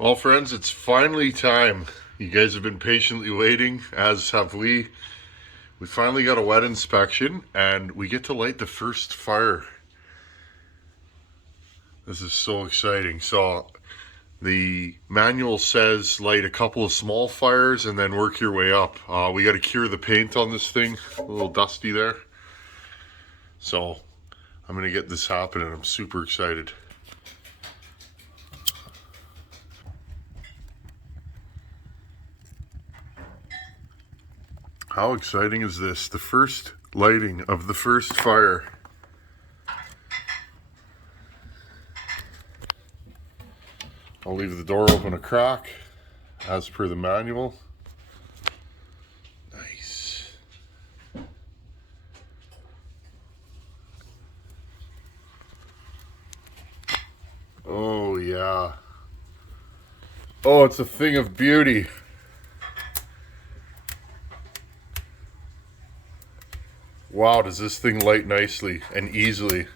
Well, friends, it's finally time. You guys have been patiently waiting, as have we. We finally got a wet inspection and we get to light the first fire. This is so exciting. So the manual says light a couple of small fires and then work your way up. We got to cure the paint on this thing, a little dusty there. So I'm going to get this happening. I'm super excited. How exciting is this? The first lighting of the first fire. I'll leave the door open a crack as per the manual. Nice. Oh yeah. Oh, it's a thing of beauty. Wow, does this thing light nicely and easily.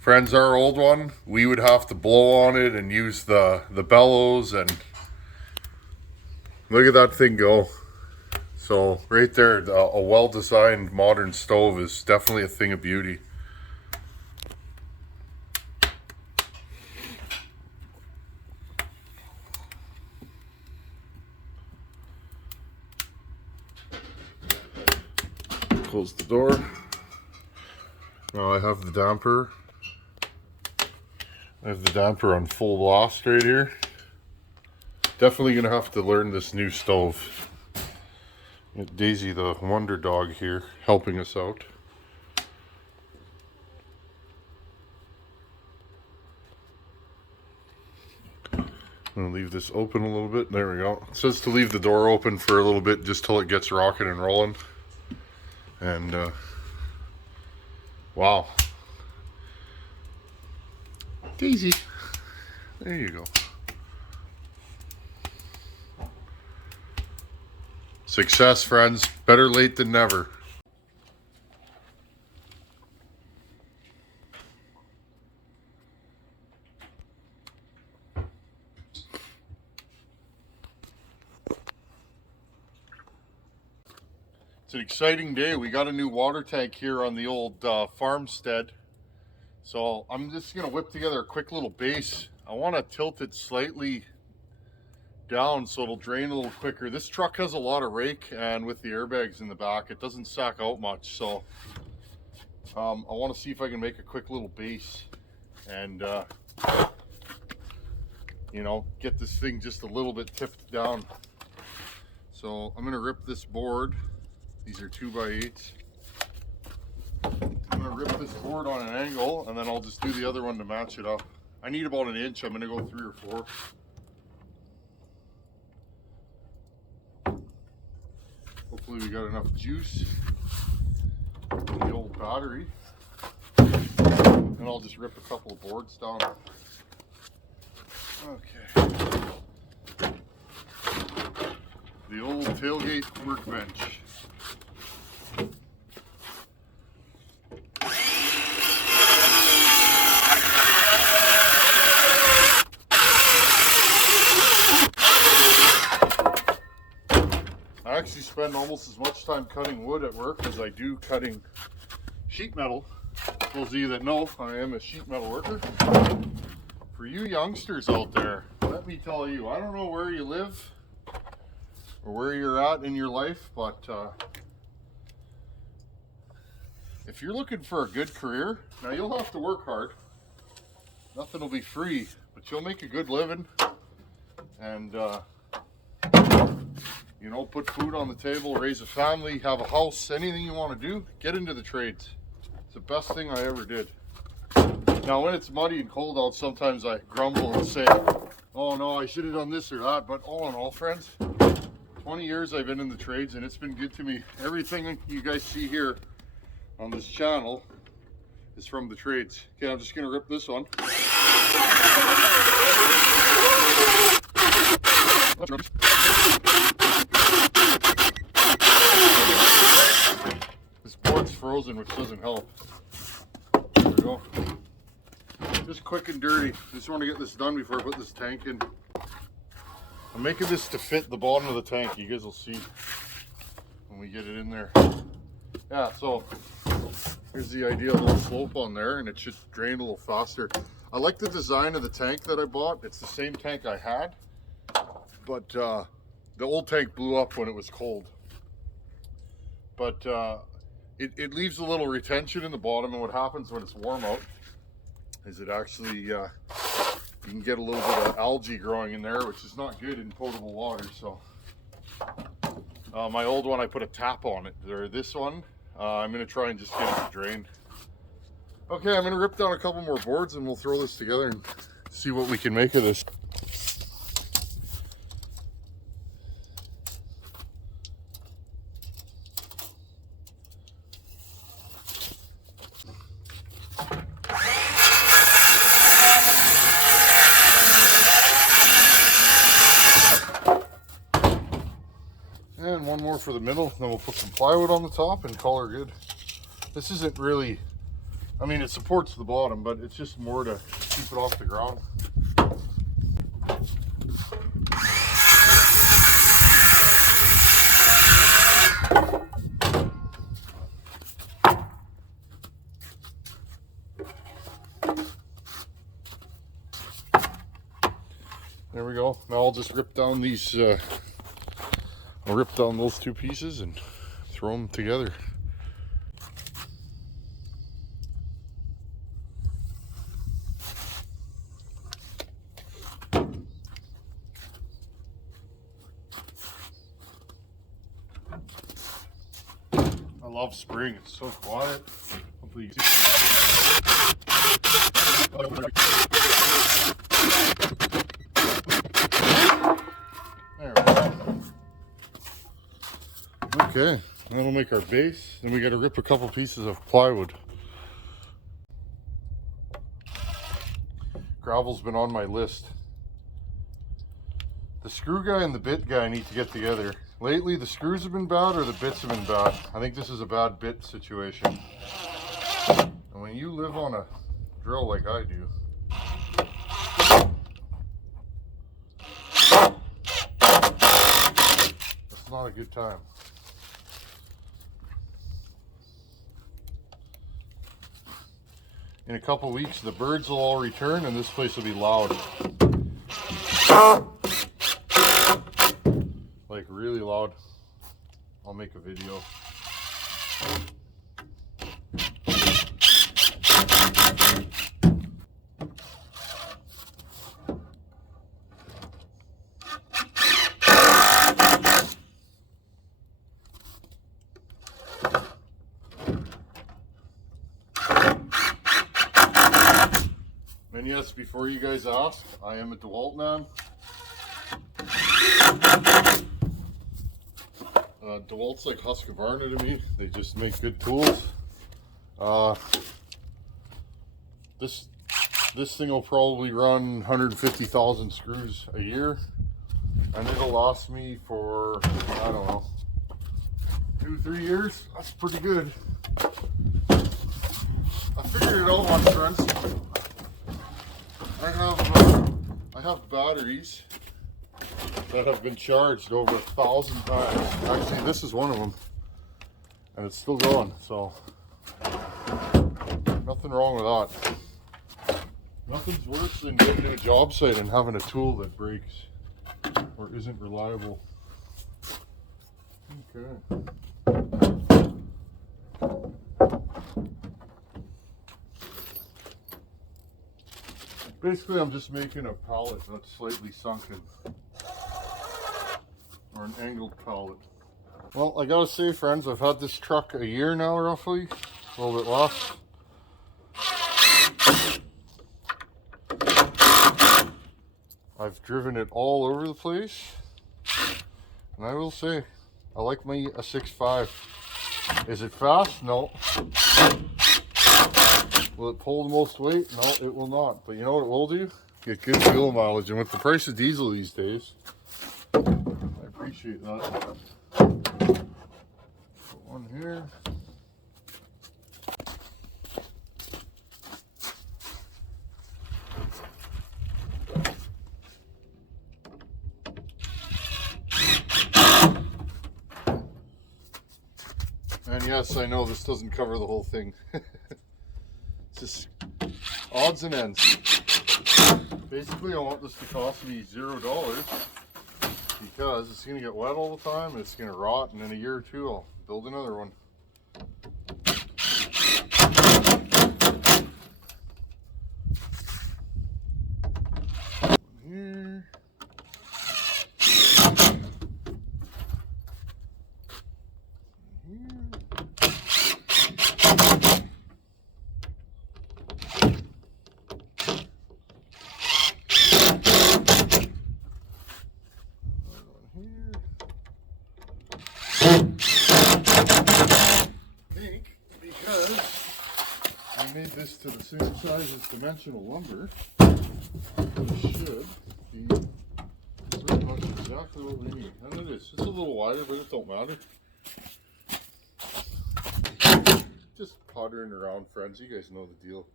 Friends, our old one, we would have to blow on it and use the bellows, and look at that thing go. So right there, a well-designed modern stove is definitely a thing of beauty. Close the door. Now I have the damper. I have the damper on full blast right here. Definitely gonna have to learn this new stove. Daisy the wonder dog here helping us out. I'm gonna leave this open a little bit. There we go. It says to leave the door open for a little bit just till it gets rocking and rolling. And wow. Daisy. There you go. Success, friends. Better late than never. It's an exciting day. We got a new water tank here on the old farmstead. So I'm just going to whip together a quick little base. I want to tilt it slightly down so it'll drain a little quicker. This truck has a lot of rake, and with the airbags in the back, it doesn't sack out much. So I want to see if I can make a quick little base and, you know, get this thing just a little bit tipped down. So I'm going to rip this board. These are 2x8s. I'm going to rip this board on an angle, and then I'll just do the other one to match it up. I need about an inch. I'm going to go 3 or 4. Hopefully we got enough juice in the old battery. And I'll just rip a couple of boards down. Okay. The old tailgate workbench. I actually spend almost as much time cutting wood at work as I do cutting sheet metal. Those of you that know, I am a sheet metal worker. For you youngsters out there, let me tell you, I don't know where you live or where you're at in your life, but if you're looking for a good career, now you'll have to work hard. Nothing will be free, but you'll make a good living and you know, put food on the table, raise a family, have a house, anything you want to do, get into the trades. It's the best thing I ever did. Now, when it's muddy and cold out, sometimes I grumble and say, oh no, I should have done this or that. But all in all, friends, 20 years I've been in the trades and it's been good to me. Everything you guys see here on this channel is from the trades. Okay, I'm just going to rip this one. This board's frozen, which doesn't help. There we go. Just quick and dirty. Just want to get this done before I put this tank in. I'm making this to fit the bottom of the tank. You guys will see when we get it in there. Yeah, so here's the ideal little slope on there, and it should drain a little faster. I like the design of the tank that I bought. It's the same tank I had, but the old tank blew up when it was cold. But it leaves a little retention in the bottom, and what happens when it's warm out is it actually, you can get a little bit of algae growing in there, which is not good in potable water. So my old one, I put a tap on it. This one, I'm going to try and just get it to drain. Okay, I'm going to rip down a couple more boards and we'll throw this together and see what we can make of this. And one more for the middle, then we'll put some plywood on the top and call her good. This isn't really, I mean, it supports the bottom, but it's just more to keep it off the ground. There we go. Now I'll just rip down these, I'll rip down those two pieces and throw them together. I love spring, it's so quiet. Hopefully you can There we go. Okay, that'll make our base. Then we got to rip a couple pieces of plywood. Gravel's been on my list. The screw guy and the bit guy need to get together. Lately the screws have been bad or the bits have been bad. I think this is a bad bit situation. And when you live on a drill like I do, it's not a good time. In a couple weeks, the birds will all return and this place will be loud. Like really loud. I'll make a video. And yes, before you guys ask, I am a DeWalt man. DeWalt's like Husqvarna to me. They just make good tools. This thing will probably run 150,000 screws a year, and it'll last me for, I don't know, 2-3 years. That's pretty good. I figured it out, my friends. I have batteries that have been charged over 1,000 times. Actually, this is one of them, and it's still going, so nothing wrong with that. Nothing's worse than getting to a job site and having a tool that breaks or isn't reliable. Okay. Basically, I'm just making a pallet that's slightly sunken, or an angled pallet. Well, I gotta say, friends, I've had this truck a year now, roughly, a little bit less. I've driven it all over the place, and I will say, I like my 6.5. Is it fast? No. Will it pull the most weight? No, it will not. But you know what it will do? Get good fuel mileage. And with the price of diesel these days, I appreciate that. Put one here. yes, I know this doesn't cover the whole thing. It's just odds and ends. Basically, I want this to cost me $0 because it's going to get wet all the time, and it's going to rot, and in a year or two I'll build another one. Here. Because I made this to the same size as dimensional lumber, it should be pretty much exactly what we need. And it is. It's a little wider, but it don't matter. Just pottering around, friends. You guys know the deal.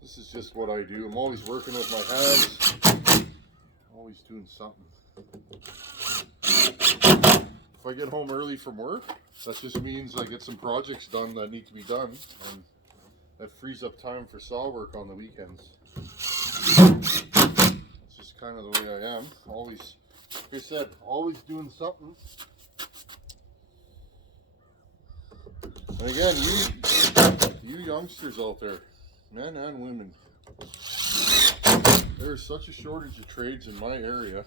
This is just what I do. I'm always working with my hands. Always doing something. If I get home early from work, that just means I get some projects done that need to be done, and that frees up time for saw work on the weekends. That's just kind of the way I am. Always, like I said, always doing something. And again, you youngsters out there, men and women, there's such a shortage of trades in my area.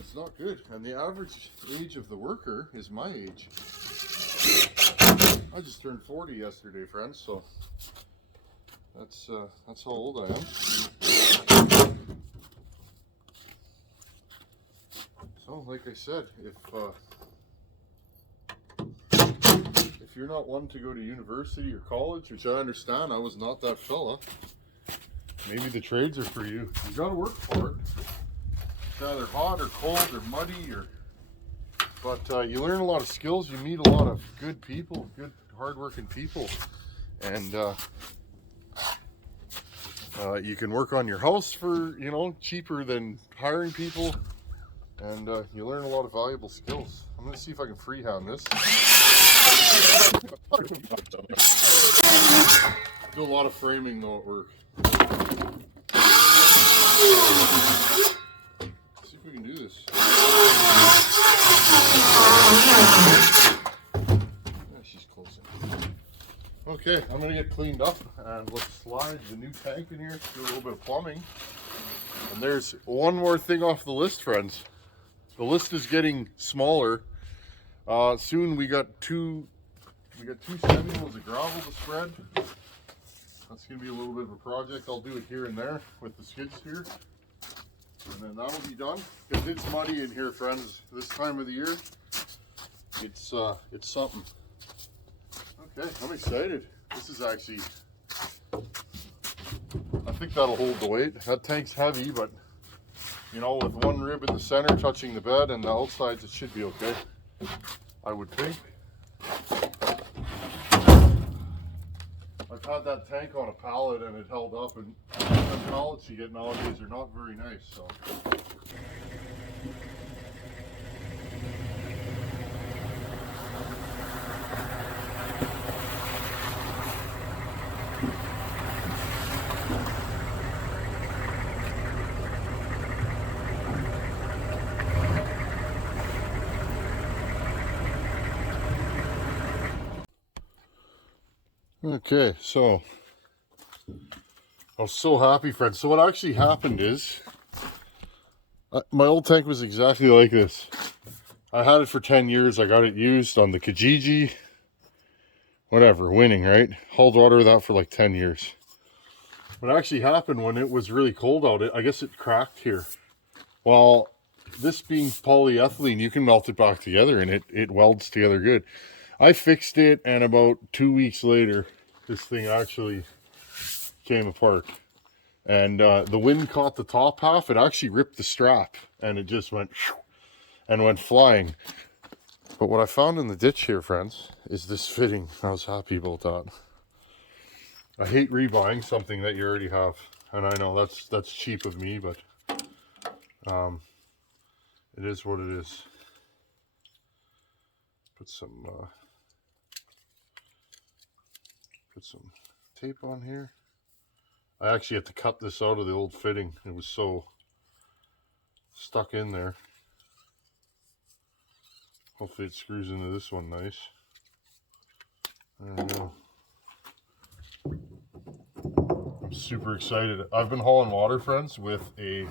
It's not good, and the average age of the worker is my age. I just turned 40 yesterday, friends, so that's how old I am. So, like I said, if you're not one to go to university or college, which I understand, I was not that fella, maybe the trades are for you. You gotta work for it. It's either hot or cold or muddy, but you learn a lot of skills. You meet a lot of good people, good hard-working people, and you can work on your house for cheaper than hiring people, and you learn a lot of valuable skills. I'm gonna see if I can freehand this. Do a lot of framing though at work. See if we can do this. Yeah, she's close in. Okay, I'm gonna get cleaned up and let's slide the new tank in here, do a little bit of plumbing. And there's one more thing off the list, friends. The list is getting smaller. Soon we got two semi-loads of gravel to spread. That's going to be a little bit of a project. I'll do it here and there with the skid steer. And then that'll be done. Because it's muddy in here, friends. This time of the year, it's something. Okay, I'm excited. This is actually, I think that'll hold the weight. That tank's heavy, but with one rib in the center touching the bed and the outsides, it should be okay, I would think. I've had that tank on a pallet and it held up, and the pallets you get nowadays are not very nice, so. Okay, so I was so happy, friends. So what actually happened is my old tank was exactly like this. I had it for 10 years. I got it used on the Kijiji, whatever, winning, right? Hauled water with that for like 10 years. What actually happened when it was really cold out, I guess it cracked here. Well, this being polyethylene, you can melt it back together and it welds together good. I fixed it, and about 2 weeks later, this thing actually came apart. And the wind caught the top half. It actually ripped the strap, and it just went flying. But what I found in the ditch here, friends, is this fitting. I was happy about that. I hate rebuying something that you already have, and I know that's cheap of me, but it is what it is. Put some tape on here. I actually had to cut this out of the old fitting. It was so stuck in there. Hopefully it screws into this one nice. I don't know. I'm super excited. I've been hauling water, friends, with a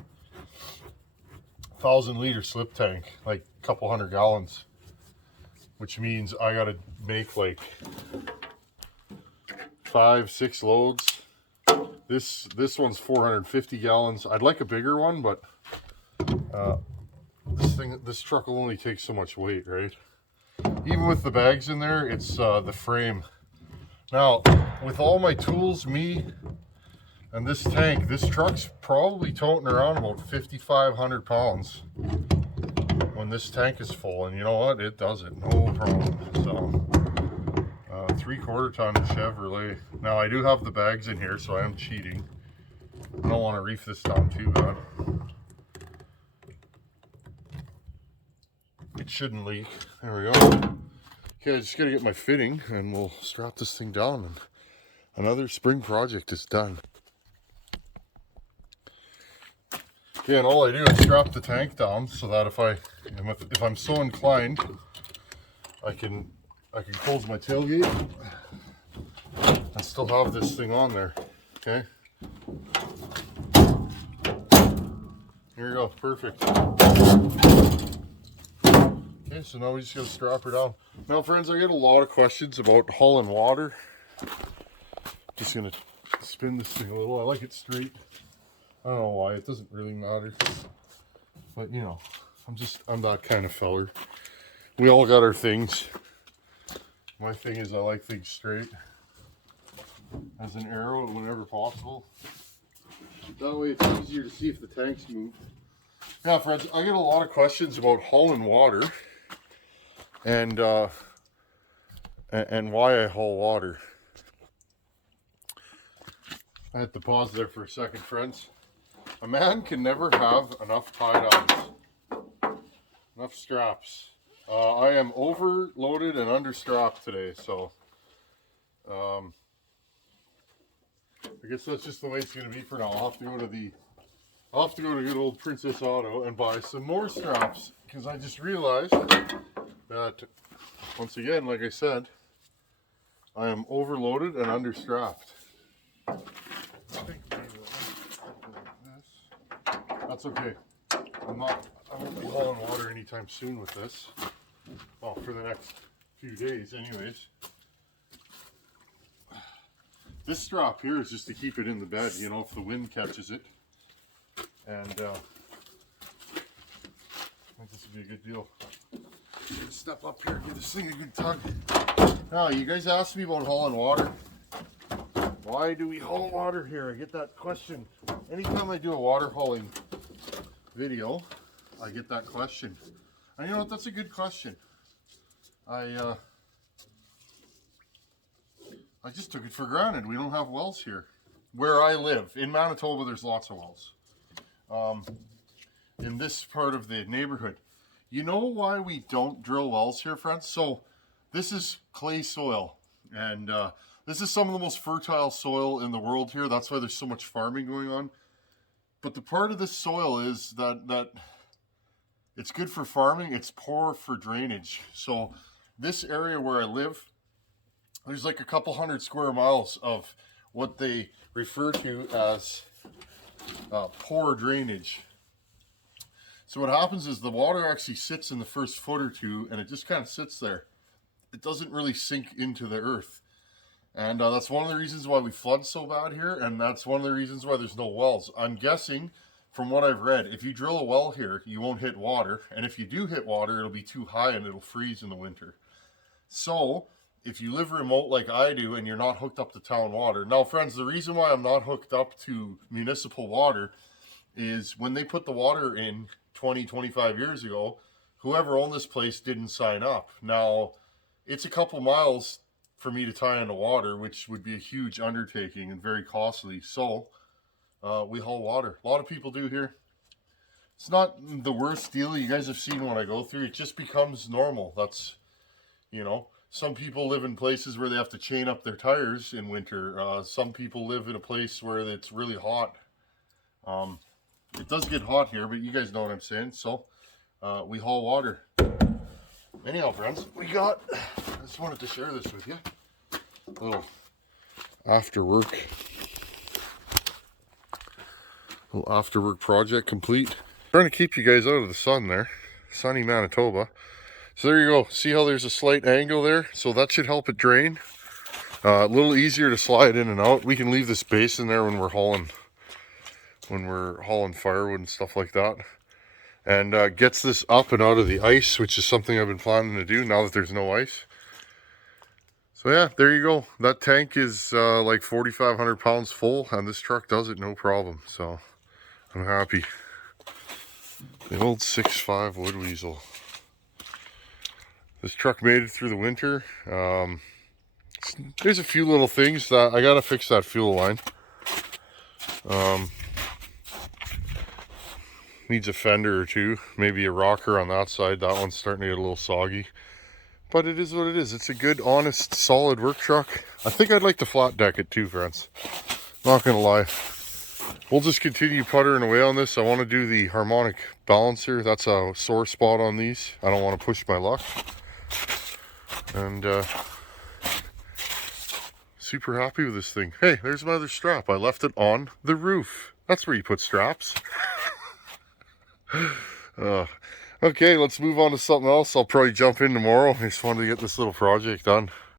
1,000-liter slip tank, like a couple 100 gallons, which means I gotta make like 5-6 loads. This one's 450 gallons. I'd like a bigger one, but this truck will only take so much weight, right? Even with the bags in there, it's the frame. Now, with all my tools, me and this tank, this truck's probably toting around about 5,500 pounds when this tank is full. And you know what? It does it, no problem. So, 3/4 ton Chevrolet. Now, I do have the bags in here, so I am cheating. I don't want to reef this down too bad. It shouldn't leak. There we go. Okay, I just gotta get my fitting and we'll strap this thing down and another spring project is done. Okay, and all I do is strap the tank down so that if I'm so inclined, I can close my tailgate and still have this thing on there. Okay. Here we go, perfect. Okay, so now we just gotta strap her down. Now friends, I get a lot of questions about hauling water. Just gonna spin this thing a little. I like it straight. I don't know why, it doesn't really matter. But you know, I'm that kind of feller. We all got our things. My thing is I like things straight as an arrow whenever possible. That way it's easier to see if the tanks move. Yeah, friends, I get a lot of questions about hauling water and why I haul water. I had to pause there for a second, friends. A man can never have enough tie-downs, enough straps. I am overloaded and understrapped today, so I guess that's just the way it's going to be for now. I'll have to go to good old Princess Auto and buy some more straps, because I just realized that, once again, like I said, I am overloaded and understrapped. That's okay. I won't be hauling water anytime soon with this. Well, for the next few days anyways. This strap here is just to keep it in the bed, you know, if the wind catches it. And I think this would be a good deal. Step up here, give this thing a good tug. Now, you guys asked me about hauling water. Why do we haul water here? I get that question. Anytime I do a water hauling video, I get that question. And you know what? That's a good question. I just took it for granted. We don't have wells here. Where I live, in Manitoba, there's lots of wells. In this part of the neighborhood. You know why we don't drill wells here, friends? So this is clay soil, and this is some of the most fertile soil in the world here. That's why there's so much farming going on. But the part of this soil is that it's good for farming, it's poor for drainage. So this area where I live, there's like a couple 100 square miles of what they refer to as poor drainage. So what happens is the water actually sits in the first foot or two, and it just kind of sits there. It doesn't really sink into the earth. And that's one of the reasons why we flood so bad here, and that's one of the reasons why there's no wells. I'm guessing, from what I've read, if you drill a well here, you won't hit water, and if you do hit water, it'll be too high and it'll freeze in the winter. So, if you live remote like I do and you're not hooked up to town water. Now, friends, the reason why I'm not hooked up to municipal water is when they put the water in 25 years ago, whoever owned this place didn't sign up. Now, it's a couple miles for me to tie into water, which would be a huge undertaking and very costly. So we haul water. A lot of people do here. It's not the worst deal. You guys have seen what I go through. It just becomes normal. You know, some people live in places where they have to chain up their tires in winter. Some people live in a place where it's really hot. It does get hot here, but you guys know what I'm saying. So we haul water. Anyhow, friends, I just wanted to share this with you. A little after work project complete. Trying to keep you guys out of the sun there. Sunny Manitoba. So there you go. See how there's a slight angle there? So that should help it drain. A little easier to slide in and out. We can leave this basin there when we're hauling firewood and stuff like that. And gets this up and out of the ice, which is something I've been planning to do now that there's no ice. So yeah, there you go. That tank is like 4,500 pounds full, and this truck does it no problem. So I'm happy. The old 6.5 wood weasel. This truck made it through the winter. There's a few little things that I gotta fix. That fuel line. Needs a fender or two, maybe a rocker on that side. That one's starting to get a little soggy. But it is what it is. It's a good, honest, solid work truck. I think I'd like to flat deck it too, friends. Not gonna lie. We'll just continue puttering away on this. I want to do the harmonic balancer. That's a sore spot on these. I don't want to push my luck. And super happy with this thing. Hey, there's my other strap. I left it on the roof. That's where you put straps. Okay, let's move on to something else. I'll probably jump in tomorrow. I just wanted to get this little project done.